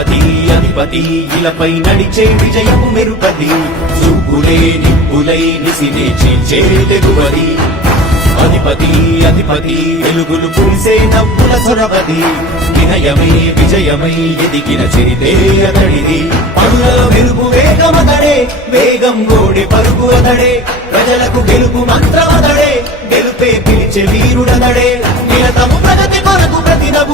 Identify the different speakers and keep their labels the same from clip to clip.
Speaker 1: గణపతి అధిపతి ఇలపై నడిచే విజయము మెరుపది చూపులే నిప్పులై నిసినే చీల్చే తెగువది. అధిపతి అధిపతి వెలుగులు పూసే నవ్వుల సొరవది. వినయమే విజయమై ఎదిగిన చరితే అతడిది. పనులలో మెరుపు వేగమతడే వేగం గోడి పరుగు అతడే. ప్రజలకు గెలుపు మంత్రమతడే గెలుపే పిలిచే వీరుడతడే. నిలతము ప్రగతి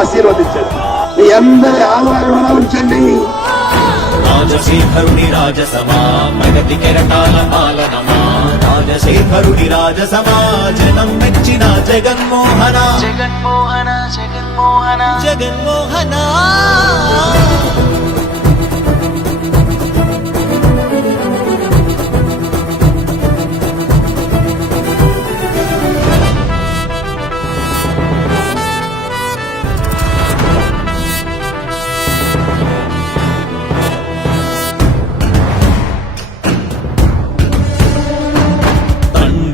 Speaker 2: ఆశీర్వదించండి. మీ అందరి ఆదరణ ఉంచండి.
Speaker 1: రాజశేఖరుని రాజసమా ప్రగతి కెరటాల పాలనమా. రాజశేఖరుని రాజసమా జనం మెచ్చిన జగన్మోహన.
Speaker 3: జగన్మోహన జగన్మోహన.
Speaker 1: జగన్మోహన.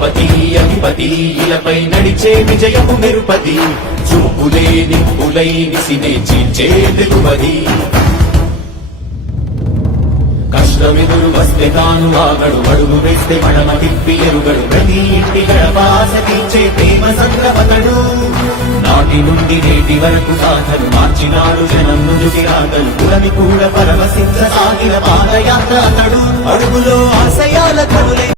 Speaker 1: గణపతి అధిపతి ఇలపై నడిచే విజయము మెరుపది చూపులే నిప్పులై నిసినే చీల్చే తెలువది కష్టమెదురు వస్తే తాను ఆగడు అడుగు వేస్తే మడమ తిప్పి ఎరుగడు. ప్రతి ఇంటి గడపాస తీర్చే ప్రేమ సంగ్రమతడు నాటి నుండి నేటి వరకు సాధలు మార్చినాడు జనం నుదుటి రాగలు కులని కూడా పరమసిద్ధ సాగిన పాదయాత్ర అతడు. అడుగులో ఆశయాల కడులే